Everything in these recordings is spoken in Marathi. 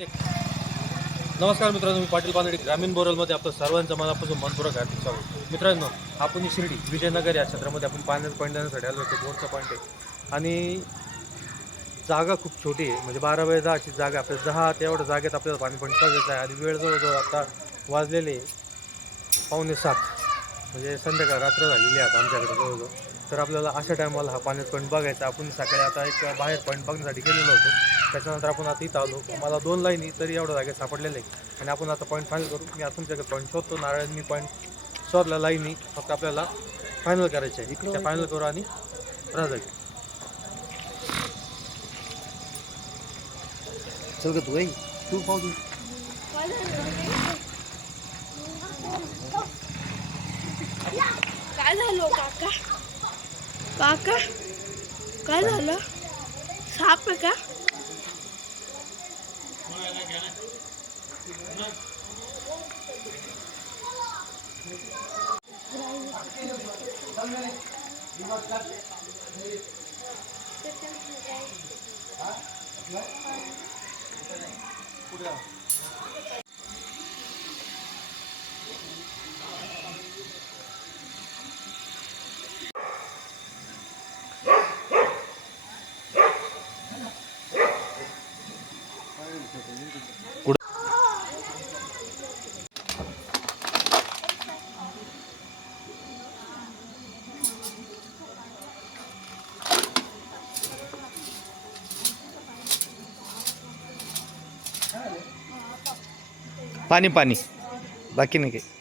नमस्कार मित्रांनो मी पाटील पानडी ग्रामीण बोरलमध्ये आपलं सर्वांचं मनापासून मनपूरक हार्दिक स्वागत. मित्रांनो आपण शिर्डी विजयनगर या क्षेत्रामध्ये आपण पाण्याचं पॉईंट देण्यासाठी आलो होतो बोरचा पॉईंट आहे आणि जागा खूप छोटी आहे. म्हणजे बारा बाय दहाची जागा आपल्या दहा तेवढ्या जागेत आपल्याला पाणी पण चालायचं आहे. आणि वेळ जवळजवळ आता वाजलेले पावणे सात. म्हणजे संध्याकाळ रात्र झालेली आहे आता आमच्याकडे जवळजवळ. तर आपल्याला अशा टायमाला हा पाण्याचा पॉईंट बघायचा. आपण सकाळी आता एक बाहेर पॉईंट बघण्यासाठी गेलेलो होतो. त्याच्यानंतर आपण आता इथं आलो. मला दोन लाईनी तरी एवढ्या जागेत सापडलेले आहे आणि आपण आता पॉईंट फायनल करू. मी आता तुमच्याकडे पॉईंट शोधतो. नारायणनी पॉईंट शोधला. लाईनी फक्त आपल्याला फायनल करायचे आहे. इकडे फायनल करू आणि राजा घेऊ चल ग तू आई तू पाहू तू काय झालं हो काका? काका काय झालं? साप आहे का? पाणी पाणी. बाकी नाही काही.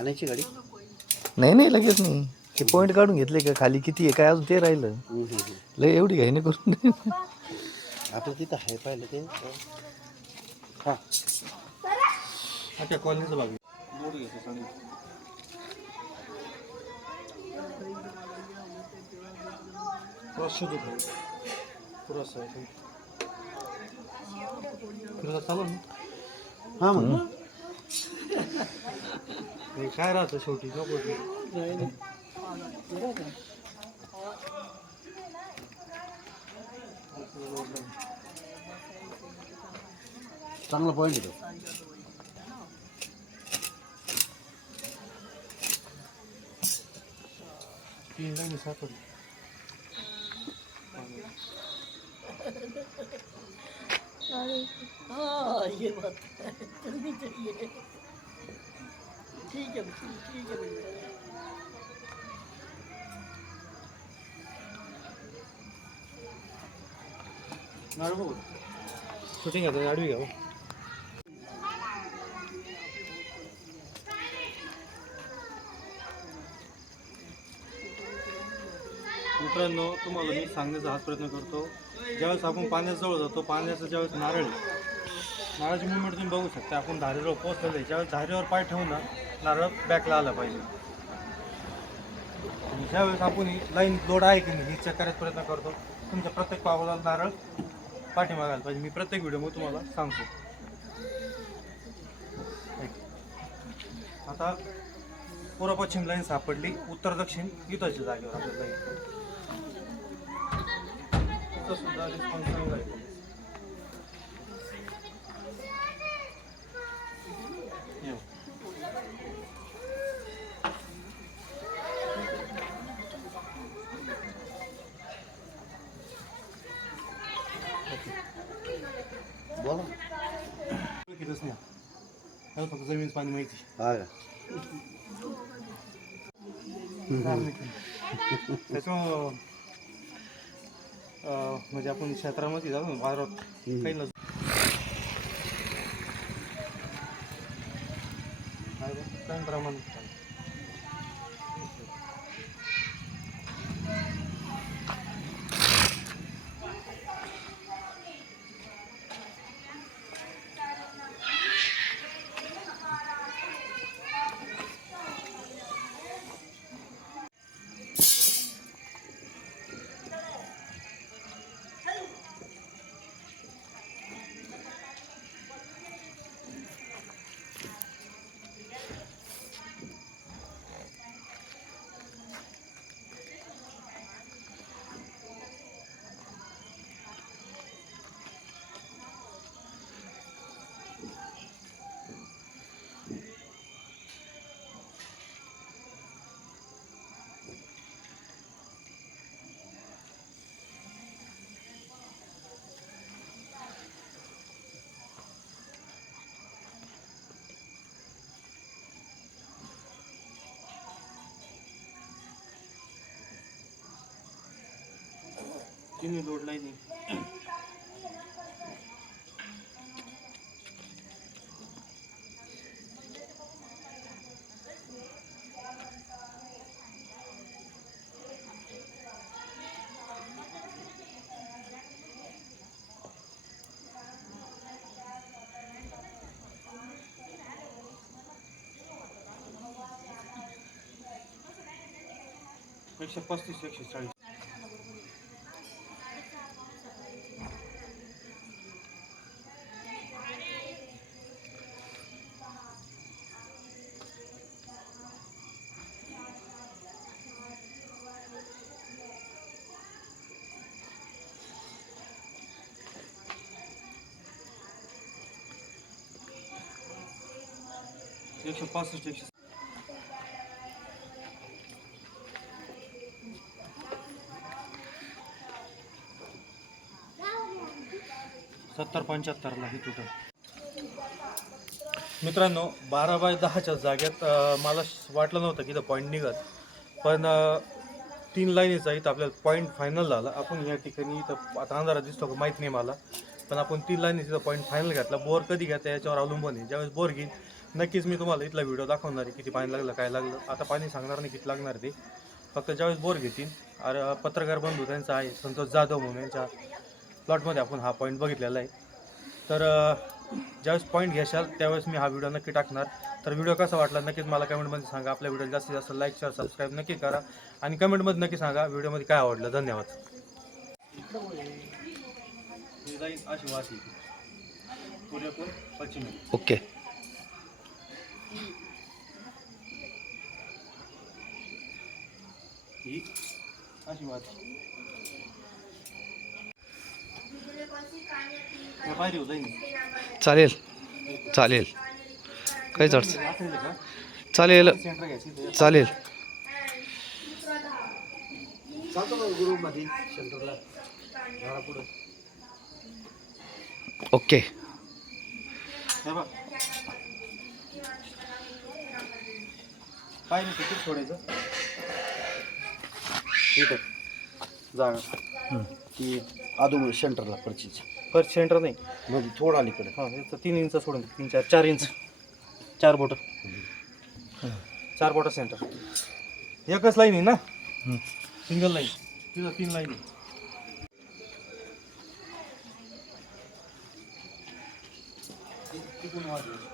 आणायची गाडी? नाही नाही लगेच नाही. ते पॉईंट काढून घेतले का? खाली किती आहे? काय अजून ते राहिलं. लय एवढी घाई नाही करून आपलं तिथं आहे पाहिलं ते. हां. अच्छा कॉलनीचं बाग चालू ना हां मग. हे काय राहतं शेवटी नको ते. चांगला पॉईंट आहे तो तीन लाईनी सापडली शूटिंग आता आडवी घ्या हो. मित्रांनो तुम्हाला मी सांगण्याचा हाच प्रयत्न करतो. ज्यावेळेस आपण पाण्याजवळ जातो पाण्याचं ज्यावेळेस नारळ आहे, नारळाची मुवमेंट तुम्ही बघू शकता. आपण धारेवर पोहोचलेलं आहे. ज्यावेळेस धारेवर पाय ठेवून ना नारळ बॅकला आला पाहिजे. आणि ज्यावेळेस आपण ही लाईन लोड आहे की नाही ही चेक करायचा प्रयत्न करतो तुमच्या प्रत्येक पावला नारळ पाठीमागायला पाहिजे. मी प्रत्येक व्हिडिओमध्ये तुम्हाला सांगतो. आता पूर्व पश्चिम लाईन सापडली उत्तर दक्षिण युद्धाच्या जागेवर आपल्या लाईन सुद्धा रिस्पॉन्स चांगला आहे. बोला ओळखीतच नाही त्याला फक्त जमीन पाणी माहिती हा त्याच्यामुळं अं, म्हणजे आपण क्षेत्रामध्ये जातो ना बाजारात काही नसतं. काय काय प्रमाण? तिन्ही लोड नाही एकशे पस्तीस एकशे चाळीस एकशे पासष्ट एकशे सत्तर पंच्याहत्तरला ही तुटं मित्रांनो बारा बाय दहाच्या जाग्यात मला श- वाटलं नव्हतं की इथं पॉईंट निघत पण अं, तीन लाईनीचा इथं आपल्याला पॉईंट फायनल झाला. आपण या ठिकाणी इथं आता अंधारा दिसतो का माहीत नाही मला पण आपण तीन लाईनीचा इथं पॉईंट फायनल घातला. बोर कधी घ्यायचा याच्यावर अवलंबून आहे. ज्यावेळेस बोर घेईन नक्कीच मी तुम्हाला इथला व्हिडिओ दाखवणार आहे किती पाणी लागलं काय लागलं. आता पाणी सांगणार नाही किती लागणार ते. फक्त ज्यावेळेस बोर घेतील अरे पत्रकार बंधू त्यांचा आहे संतोष जाधव म्हणून यांच्या प्लॉटमध्ये आपण हा पॉईंट बघितलेला आहे. तर ज्यावेळेस पॉईंट घ्याल त्यावेळेस मी हा व्हिडिओ नक्की टाकणार. तर व्हिडिओ कसा वाटला नक्कीच मला कमेंटमध्ये सांगा. आपल्या व्हिडिओ जास्तीत जास्त लाईक शेअर सबस्क्राईब नक्की करा. आणि कमेंटमध्ये नक्की सांगा व्हिडिओमध्ये काय आवडलं. धन्यवाद. ओके ही अशी या हो चालेल. चालेल. काहीच अडचण का चालेल. चालेल. चालतो सेंटरला ओके. हे काय नाही तिकीट सोडायचं? इथं. जागा. ती आदू सेंटरला परचीच. फर्स्ट सेंटर नाही. मध्ये थोडं अलीकडे. हां याचं तीन इंच सोडून. तीन चार चार इंच चार बोट. चार बोट सेंटर एकच लाईन आहे ना. सिंगल लाईन तिथं तीन लाईन आहे. तिकडून वाजव.